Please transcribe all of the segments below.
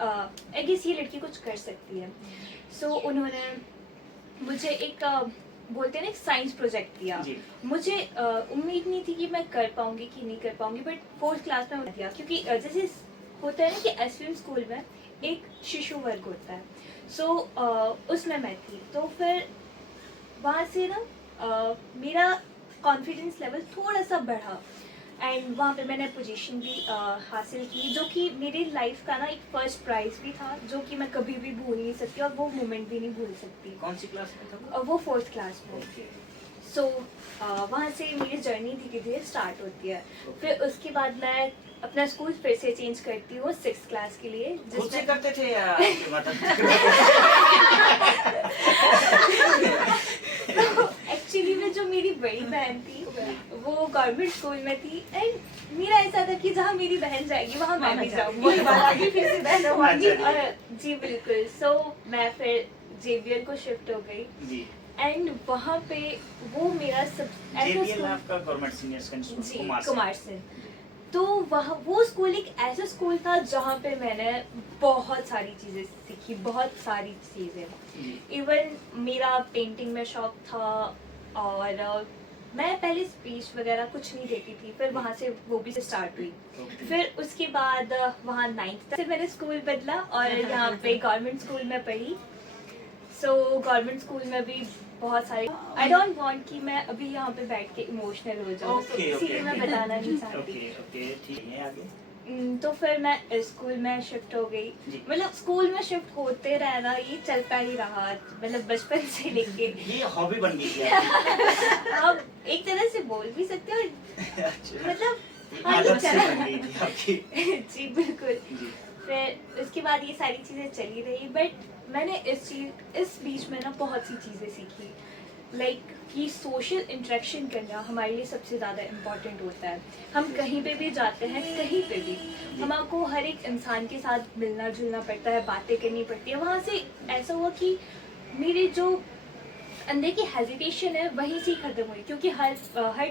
I guess ये लड़की कुछ कर सकती है। सो उन्होंने मुझे एक बोलते हैं ना, एक साइंस प्रोजेक्ट दिया। मुझे उम्मीद नहीं थी कि मैं कर पाऊंगी कि नहीं कर पाऊंगी, बट 4th क्लास में दिया, क्योंकि जैसे होता है ना कि एसवीएम स्कूल में एक शिशु वर्ग होता है। सो उसमें मैं थी, तो फिर वहाँ से ना मेरा कॉन्फिडेंस लेवल थोड़ा सा बढ़ा, एंड वहाँ पे मैंने पोजीशन भी हासिल की, जो कि मेरी लाइफ का ना एक फर्स्ट प्राइज़ भी था, जो कि मैं कभी भी भूल नहीं सकती और वो मोमेंट भी नहीं भूल सकती। कौन सी क्लास में था वो 4th क्लास में। सो वहाँ से मेरी जर्नी धीरे धीरे स्टार्ट होती है। फिर उसके बाद मैं अपना स्कूल फिर से चेंज करती हूँ 6th क्लास के लिए। खुद से करते थे या एक्चुअली में जो मेरी बड़ी बहन थी वो गवर्नमेंट स्कूल में थी, एंड मेरा ऐसा था कि जहाँ मेरी बहन जाएगी वहाँ मैं भी जाऊँगी, फिर से बहन होगी। जी बिल्कुल। सो मैं फिर JBL को शिफ्ट हो गई, एंड वहाँ पे वो मेरा सब आपका government senior secondary school Kumar Singh. तो वहाँ वो स्कूल एक ऐसा स्कूल था जहाँ पे मैंने बहुत सारी चीज़ें सीखी, बहुत सारी चीज़ें। इवन मेरा पेंटिंग में शौक था, और मैं पहले स्पीच वगैरह कुछ नहीं देती थी, फिर वहाँ से वो भी स्टार्ट हुई। फिर उसके बाद वहाँ 9th से मैंने स्कूल बदला और यहाँ पे गवर्नमेंट स्कूल में पढ़ी। सो गवर्नमेंट स्कूल में भी बहुत सारे, आई डोंट वांट कि मैं अभी यहाँ पे बैठ के इमोशनल हो जाऊँ, इसीलिए मैं बताना नहीं चाहती। ठीक है, आगे। तो फिर मैं स्कूल में शिफ्ट हो गई। मतलब स्कूल में शिफ्ट होते रहना ये चलता ही रहा, मतलब बचपन से लेके ये हॉबी बन गई है। आप एक तरह से बोल भी सकते हो, मतलब हाँ ये आदत से चला। बन गई थी आपकी। जी बिल्कुल। फिर उसके बाद ये सारी चीज़ें चली रही, बट मैंने इस बीच में ना बहुत सी चीज़ें सीखी, लाइक कि सोशल इंटरेक्शन करना हमारे लिए सबसे ज़्यादा इम्पॉर्टेंट होता है। हम कहीं पे भी जाते हैं, कहीं पे भी हमको हर एक इंसान के साथ मिलना जुलना पड़ता है, बातें करनी पड़ती है। वहाँ से ऐसा हुआ कि मेरी जो अंदर की हेजिटेशन है वहीं से ख़त्म हुई, क्योंकि हर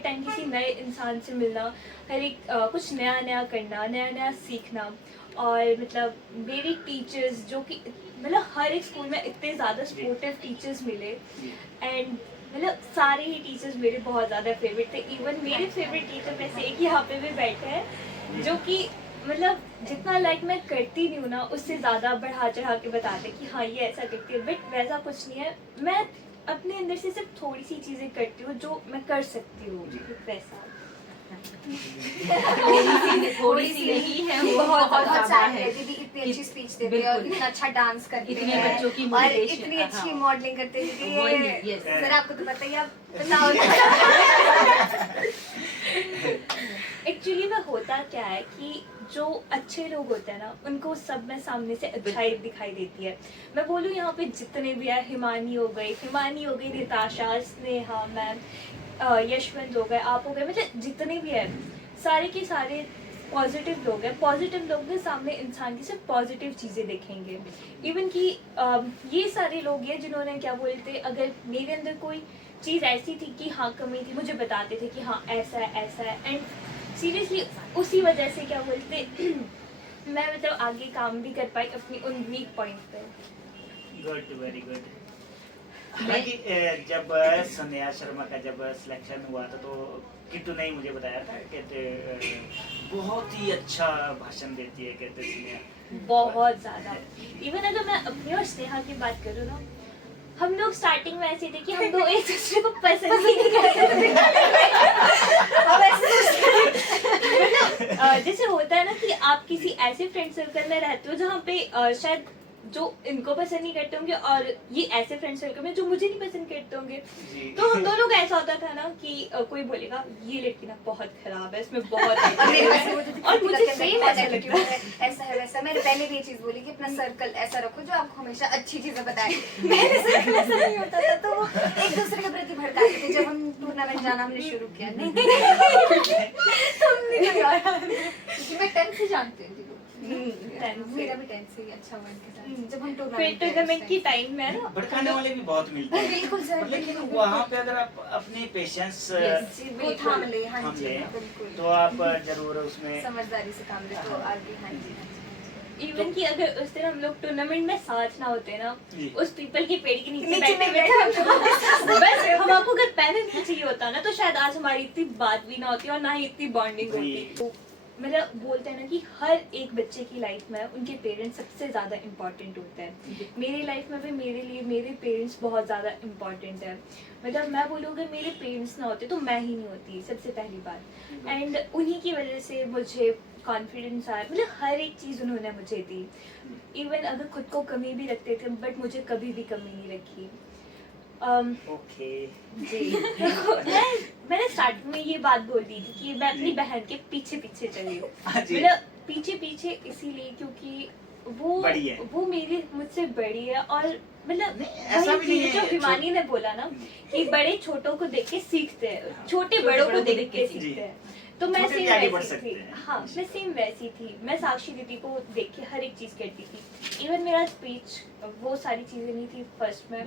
टाइम किसी नए इंसान से मिलना, हर एक कुछ नया नया करना, नया नया सीखना। और मतलब मेरे टीचर्स जो कि मतलब हर एक स्कूल में इतने ज़्यादा सपोर्टिव टीचर्स मिले, एंड मतलब सारे ही टीचर्स मेरे बहुत ज़्यादा फेवरेट थे। इवन मेरे फेवरेट टीचर में से एक यहाँ पे भी बैठे हैं, जो कि मतलब जितना लाइक मैं करती नहीं हूँ ना, उससे ज़्यादा बढ़ा चढ़ा के बताते कि हाँ ये ऐसा करती है, बट वैसा कुछ नहीं है। मैं अपने अंदर से सिर्फ थोड़ी सी चीज़ें करती हूँ जो मैं कर सकती हूँ, वैसा। थोड़ी सी नहीं है, बहुत ज्यादा है। दीदी इतनी अच्छी स्पीच देते हैं और इतना अच्छा डांस करते हैं, इतने बच्चों की और मोटिवेशन, इतनी अच्छी मॉडलिंग करते हैं। वही, सर आपको तो पता ही, आप बताओ। एक्चुअली में होता क्या है कि जो अच्छे लोग होते हैं ना, उनको सब में सामने से अच्छाई दिखाई देती है। मैं बोलूँ यहाँ पे जितने भी है, हिमानी हो गई, निताशा, स्नेहा मैम, यशवंत हो गए, आप हो गए, मतलब जितने भी हैं सारे के सारे पॉजिटिव लोग हैं। पॉजिटिव लोग के सामने इंसान की सिर्फ पॉजिटिव चीज़ें देखेंगे। इवन कि ये सारे लोग हैं जिन्होंने क्या बोलते, अगर मेरे अंदर कोई चीज़ ऐसी थी कि हाँ कमी थी, मुझे बताते थे कि हाँ ऐसा है ऐसा है, एंड सीरियसली उसी वजह से क्या बोलते मैं मतलब आगे काम भी कर पाई अपनी उन वीक पॉइंट पे। Good, very good. हालांकि जब सन्या शर्मा का जब सिलेक्शन हुआ था तो किट्टू ने मुझे बताया था, कहते बहुत ही अच्छा भाषण देती है, कहते सन्या बहुत ज़्यादा। इवन अगर मैं अपनी और स्नेहा की बात करूँ ना, हम लोग स्टार्टिंग में ऐसे थे कि हम लोग एक दूसरे को पसंद ही नहीं करते थे। अब मतलब जैसे होता है ना कि आप किसी ऐसे फ्रेंड सर्कल में रहते हो जहाँ पे शायद जो इनको पसंद नहीं करते होंगे, और ये ऐसे फ्रेंड सर्कल में जो मुझे नहीं पसंद करते होंगे। तो हम दोनों का ऐसा होता था ना कि कोई बोलेगा ये लड़की ना बहुत खराब है, इसमें बहुत और मुझे सेम ऐसा लगता है, ऐसा है वैसा। मैंने पहले भी ये चीज बोली कि अपना सर्कल ऐसा रखो जो आपको हमेशा अच्छी चीजें बताए। मेरे सर्कल ऐसा नहीं होता था, तो वो एक दूसरे के प्रति भड़काते थे। जब हम टूर्नामेंट जाना हमने शुरू किया, नहीं तुमने क्यों यार, क्योंकि मैं 10th से जानती हूँ। मेरा भी 10th से अच्छा हुआ इनके साथ। जब हम टूर्नामेंट की टाइम में ना भड़काने वाले भी बहुत मिलते हैं। बिल्कुल सर, लेकिन वहाँ पे अगर आप अपने पेशेंस को थाम ले, हाँ जी, ले, बिल्कुल, तो आप जरूर उसमें समझदारी से काम ले तो आगे। हाँ जी, इवन कि अगर उस दिन हम लोग टूर्नामेंट में साथ ना होते ना, जी। उस पीपल के पेड़ के नीचे नीचे बैठे बैठे बैठे बस हम आपको अगर पेरेंट्स भी चाहिए होता ना, तो शायद आज हमारी इतनी बात भी ना होती और ना ही इतनी बॉन्डिंग जी। होती। मतलब बोलते हैं ना कि हर एक बच्चे की लाइफ में उनके पेरेंट्स सबसे ज़्यादा इम्पोर्टेंट होते हैं। मेरी लाइफ में भी मेरे लिए मेरे पेरेंट्स बहुत ज़्यादा इम्पोर्टेंट है। मतलब मैं बोलूँ अगर मेरे पेरेंट्स ना होते तो मैं ही नहीं होती, सबसे पहली बात। एंड उन्हीं की वजह से मुझे कॉन्फिडेंस आया, मतलब हर एक चीज़ उन्होंने मुझे दी। इवन अगर खुद को कमी भी रखते थे, बट मुझे कभी भी कमी नहीं रखी। ओके। जी। मैंने स्टार्टिंग में ये बात बोल दी थी कि मैं अपनी बहन के पीछे पीछे चली हूँ। हाँ जी। मतलब पीछे पीछे इसीलिए क्योंकि बड़ी है। वो मेरी मुझसे बड़ी है, और मतलब नहीं, ऐसा वही भी नहीं चीज़ है। जो हिमानी ने बोला ना कि बड़े छोटों को देख के सीखते हैं, छोटे बड़ों को देख के सीखते हैं। तो मैं छोटे भी सेम आगे बढ़ वैसी सकते थी। हैं। हाँ, मैं सेम वैसी थी। मैं साक्षी दीदी को देख के हर एक चीज़ करती थी। इवन मेरा स्पीच, वो सारी चीज़ें नहीं थी फर्स्ट में।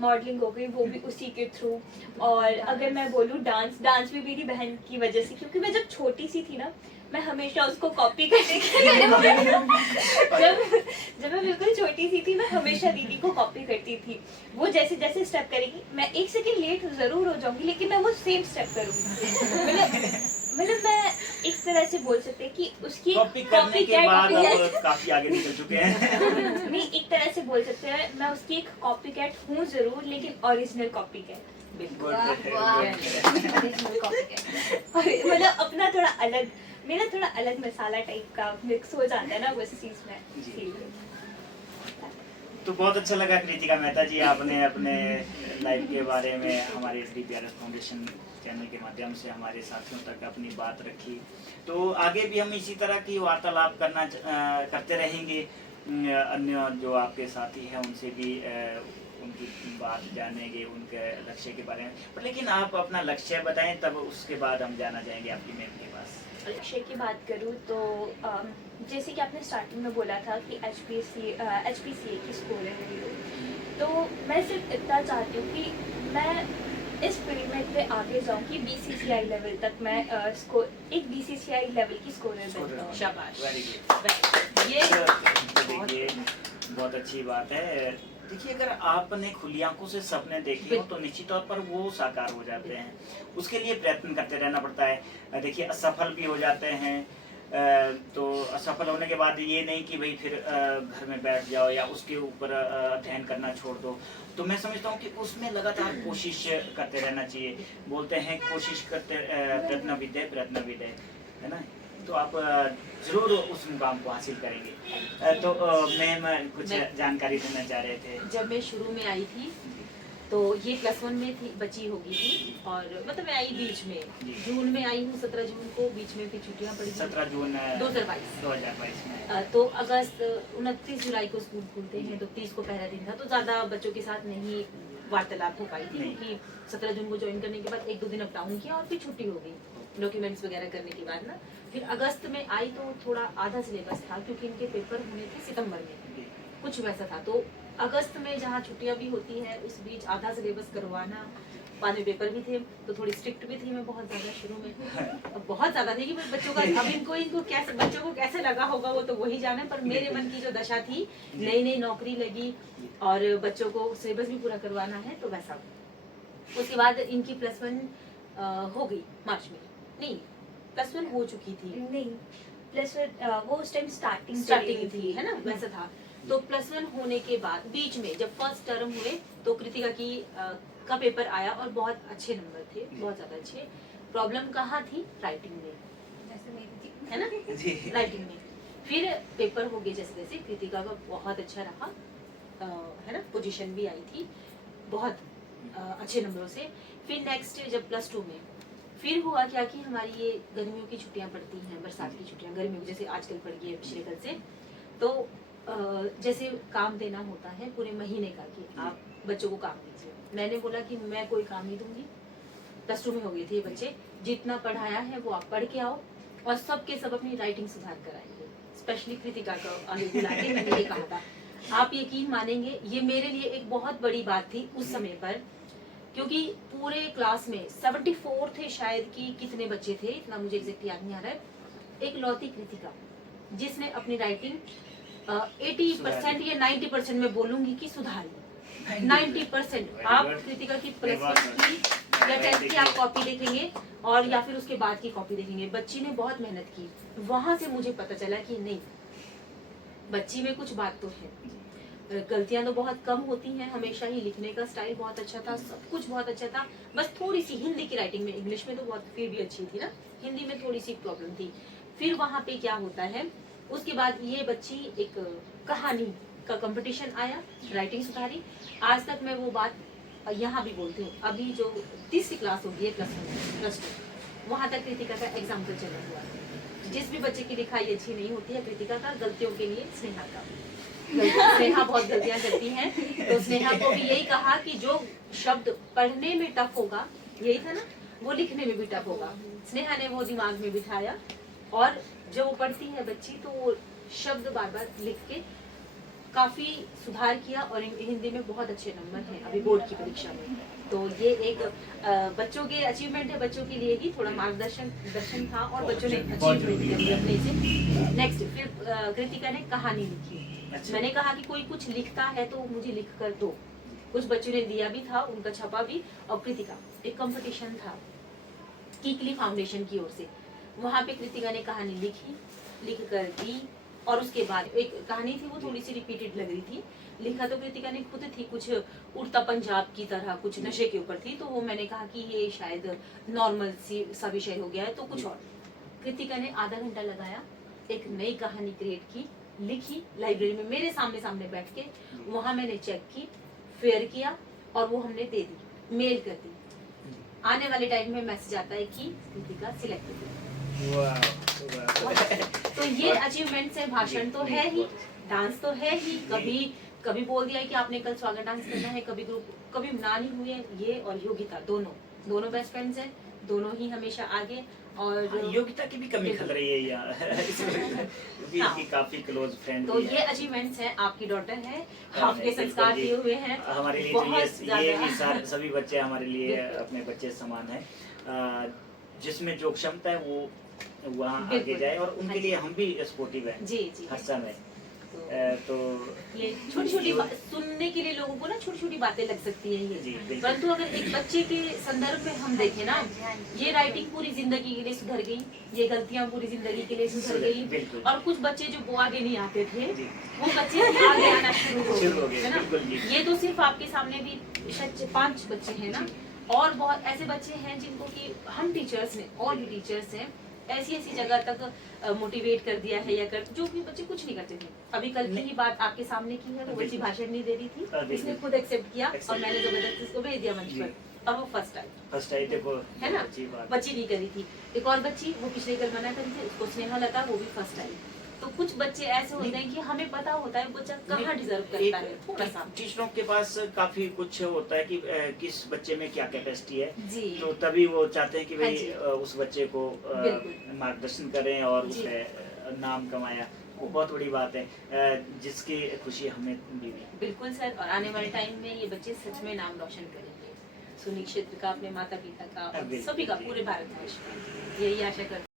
मॉडलिंग हो गई, वो भी उसी के थ्रू। और अगर मैं बोलूँ डांस भी मेरी बहन की वजह से, क्योंकि मैं जब छोटी सी थी ना, मैं हमेशा उसको कॉपी करती थी। जब मैं बिल्कुल छोटी सी थी, मैं हमेशा दीदी को कॉपी करती थी। वो जैसे जैसे स्टेप करेगी, मैं 1 सेकंड लेट जरूर हो जाऊंगी, लेकिन मैं वो सेम स्टेप करूंगी। मतलब मैं एक तरह से बोल सकते हैं कि उसकी कॉपी करने के बाद copycat- आप काफी आगे निकल चुके हैं। नहीं, एक तरह से बोल सकते हैं मैं उसकी एक कॉपी कैट हूँ जरूर, लेकिन ओरिजिनल कॉपी कैट। मतलब अपना थोड़ा अलग, मेरा थोड़ा अलग मसाला टाइप का मिक्स हो जाता है ना उस चीज में, जी। इसीलिए। तो बहुत अच्छा लगा कृतिका मेहता जी, आपने अपने लाइफ के बारे में हमारे DPRS फाउंडेशन चैनल के माध्यम से हमारे साथियों तक अपनी बात रखी। तो आगे भी हम इसी तरह की वार्तालाप करते रहेंगे। अन्य जो आपके साथी हैं उनसे भी उनकी बात जानेंगे, उनके लक्ष्य के बारे में। पर लेकिन आप अपना लक्ष्य बताएं, तब उसके बाद हम जाना चाहेंगे आपकी मैम के पास। लक्ष्य की बात करूँ तो जैसे कि आपने स्टार्टिंग में बोला था कि HPCA की स्कोर है मेरी, तो मैं सिर्फ इतना चाहती हूँ कि मैं इस फील्ड में इतने आगे जाऊँ कि BCCI लेवल तक मैं एक BCCI लेवल की स्कोरर बन जाऊँ। शाबाश। Very good. ये तो देखिए, बहुत अच्छी बात है। देखिए, अगर आपने खुली आंखों से सपने देखे हो तो निश्चित तौर पर वो साकार हो जाते हैं। उसके लिए प्रयत्न करते रहना पड़ता है। देखिए, असफल भी हो जाते हैं, तो असफल होने के बाद ये नहीं कि भाई फिर घर में बैठ जाओ या उसके ऊपर अध्ययन करना छोड़ दो। तो मैं समझता हूँ कि उसमें लगातार कोशिश करते रहना चाहिए। बोलते हैं कोशिश करते प्रयत्न विद्या, है ना। तो आप जरूर उस मुकाम को हासिल करेंगे। तो मैम कुछ जानकारी देना चाह रहे थे। जब मैं शुरू में आई थी तो ये +1 में थी, बची होगी थी, और मतलब मैं आई बीच में, जून में आई हूँ, 17 जून को। बीच में फिर छुट्टियाँ पड़ी 17 जून 2022 में। तो अगस्त 29 जुलाई को स्कूल खुलते हैं, तो 30 को पहला दिन था, तो ज़्यादा बच्चों के साथ नहीं वार्तालाप हो पाई थी, क्योंकि 17 जून को ज्वाइन करने के बाद 1-2 दिन अप डाउन किया और फिर छुट्टी हो गई डॉक्यूमेंट्स वगैरह करने के बाद ना। फिर अगस्त में आई तो थोड़ा आधा सिलेबस था, क्योंकि इनके पेपर होने थे सितंबर में, कुछ वैसा था। तो अगस्त में जहाँ छुट्टियाँ भी होती है, उस बीच आधा सिलेबस करवाना, बाद में पेपर भी थे, तो थोड़ी स्ट्रिक्ट भी थी मैं बहुत ज़्यादा शुरू में, बहुत ज़्यादा थी कि बच्चों का अब इनको कैसे, बच्चों को कैसे लगा होगा वो तो वही जाने। पर मेरे मन की जो दशा थी, नई नौकरी लगी और बच्चों को सिलेबस भी पूरा करवाना है, तो वैसा। उसके बाद इनकी +1 हो गई मार्च में, नहीं +1 हो चुकी थी, नहीं, +1 वो उस टाइम स्टार्टिंग थी, है ना, वैसा था। तो +1 होने के बाद बीच में जब फर्स्ट टर्म हुए तो कृतिका की का पेपर आया और बहुत अच्छे नंबर थे, बहुत ज़्यादा अच्छे। प्रॉब्लम कहाँ थी? राइटिंग में, जैसे मेरी थी, है ना, राइटिंग में। फिर पेपर हो गए जैसे जैसे, कृतिका का बहुत अच्छा रहा, है ना, पोजीशन भी आई थी बहुत अच्छे नंबरों से। फिर नेक्स्ट जब +2 में फिर हुआ क्या कि हमारी ये गर्मियों की छुट्टियां पड़ती हैं, बरसात की छुट्टियां, गर्मियों जैसे आजकल पड़ गई है पिछले कल से, तो जैसे काम देना होता है पूरे महीने का कि आप बच्चों को काम दीजिए। मैंने बोला कि मैं कोई काम नहीं दूंगी, +2 में हो गए थे ये बच्चे, जितना पढ़ाया है वो आप पढ़ के आओ और सब के सब अपनी राइटिंग सुधार कर आएंगे। स्पेशली कृतिका को आगे बुला के मैंने ये कहा था। आप यकीन मानेंगे, ये मेरे लिए एक बहुत बड़ी बात थी उस समय पर, क्योंकि पूरे क्लास में 74 थे शायद, कि कितने बच्चे थे इतना मुझे एग्जैक्ट याद नहीं आ रहा है, एक लौती कृतिका जिसने अपनी राइटिंग 80% या 90% में बोलूंगी कि सुधारी। 90% आप कृतिका की प्लस वन की या 10th की आप कॉपी देखेंगे और या फिर उसके बाद की कॉपी देखेंगे, बच्ची ने बहुत मेहनत की। वहां से मुझे पता चला कि नहीं, बच्ची में कुछ बात तो है। गलतियां तो बहुत कम होती हैं हमेशा ही। लिखने का स्टाइल बहुत अच्छा था, सब कुछ बहुत अच्छा था, बस थोड़ी सी हिंदी की राइटिंग में, इंग्लिश में तो बहुत फिर भी अच्छी थी ना, हिंदी में थोड़ी सी प्रॉब्लम थी। फिर वहां पे क्या होता है, उसके बाद ये बच्ची एक कहानी का कंपटीशन आया, राइटिंग सुधारी। आज तक मैं वो बात यहाँ भी बोलती हूँ। अभी जो 30वीं क्लास होगी है, +1 वहां तक कृतिका का एग्जाम्पल चला हुआ है। जिस भी बच्चे की लिखाई अच्छी नहीं होती है, कृतिका का, गलतियों के लिए स्नेहा का। स्नेहा बहुत गलतियां करती हैं, तो स्नेहा को भी यही कहा कि जो शब्द पढ़ने में टफ होगा, यही था ना, वो लिखने में भी टफ होगा। स्नेहा ने वो दिमाग में बिठाया और जब वो पढ़ती है बच्ची तो वो शब्द बार बार लिख के काफी सुधार किया और हिंदी में बहुत अच्छे नंबर हैं अभी बोर्ड की परीक्षा में। तो ये एक बच्चों के अचीवमेंट है, बच्चों के लिए ही थोड़ा दर्शन था और बच्चों ने अचीवमेंट किया अपने से। नेक्स्ट फिर कृतिका ने कहानी लिखी। अच्छा। मैंने कहा कि कोई कुछ लिखता है तो मुझे लिख कर दो। कुछ बच्चों ने दिया भी था, उनका छपा भी। और कृतिका, एक कंपटीशन था कीकली फाउंडेशन की ओर से, वहां पे कृतिका ने कहानी लिखी, लिख कर दी। और उसके बाद एक कहानी थी, वो थोड़ी सी रिपीटेड लग रही थी। लिखा तो कृतिका ने खुद थी, कुछ उड़ता पंजाब की तरह, कुछ नशे के ऊपर थी। तो वो मैंने कहा कि ये शायद नॉर्मल सा विषय हो गया है, तो कुछ और। कृतिका ने आधा घंटा लगाया, एक नई कहानी क्रिएट की, लिखी, लाइब्रेरी में मेरे सामने बैठ के। वहां मैंने चेक की, फेयर किया और वो हमने दे दी, मेल कर दी। आने वाले टाइम में मैसेज आता है कि कृतिका सिलेक्ट हुई। तो ये अचीवमेंट्स है। भाषण तो है ही, डांस तो है ही। कभी बोल दिया है कि आपने कल स्वागत डांस करना है, कभी ग्रुप, कभी नानी हुई है। ये और योगिता दोनों बेस्ट फ्रेंड्स हैं, दोनों ही हमेशा आगे। और योगिता की भी कमी खल रही है यार। भी हाँ। इसकी काफी क्लोज फ्रेंड तो भी ये है। अचीवमेंट्स हैं। आपकी डॉटर है, हाँ, आपके बिल्कुल संस्कार जी। दिए हुए हैं हमारे लिए तो बहुत ये भी ज्यादा। सभी बच्चे हमारे लिए बिल्कुल। अपने बच्चे समान है। जिसमें जो क्षमता है वो वहाँ आगे बिल्कुल। जाए और हाँ उनके जी। लिए हम भी सपोर्टिव हैं जी हर समय। तो ये छोटी सुनने के लिए लोगों को ना छोटी बातें लग सकती है जी, ये, बिल्कुल। परंतु अगर एक बच्चे के संदर्भ में हम देखें ना, ये राइटिंग पूरी जिंदगी के लिए सुधर गई, ये गलतियां पूरी जिंदगी के लिए सुधर गई। बिल्कुल। और कुछ बच्चे जो वो आगे नहीं आते थे, जी। वो बच्चे भी आगे आना शुरू हो गए, है ना। बिल्कुल जी। ये तो सिर्फ आपके सामने भी शायद 5 बच्चे हैं ना, और बहुत ऐसे बच्चे हैं जिनको कि हम टीचर्स ने, और भी टीचर्स हैं, ऐसी जगह तक मोटिवेट कर दिया है, या कर जो भी बच्चे कुछ नहीं करते थे। अभी कल की ही बात आपके सामने की है, वो बच्ची भाषण नहीं दे रही थी, उसने खुद एक्सेप्ट किया और मैंने जबरदस्ती उसको भेज दिया मंच पर, और वो फर्स्ट आई, देखो है ना। अच्छी बात। बच्ची नहीं करी थी। एक और बच्ची, वो पिछले कल मना करी थी, उसको स्नेहा लता, वो भी फर्स्ट आई। तो कुछ बच्चे ऐसे होते हैं कि हमें पता होता है बच्चा कहाँ डिजर्व करता है, थोड़ा सा। टीचरों के पास काफी कुछ होता है कि किस बच्चे में क्या कैपेसिटी है, जी। तो तभी वो चाहते हैं कि हाँ भाई जी। उस बच्चे को बिल्कुल। मार्गदर्शन करें और जी। उसे नाम कमाया। वो बहुत बड़ी बात है, जिसकी खुशी हमें भी। बिल्कुल सर, और आने वाले टाइम में ये बच्चे सच में नाम रोशन करेंगे, सुनी क्षेत्र का, अपने माता पिता का, बिल्कुल। सभी का, पूरे भारतवर्ष का, यही आशा करते हैं।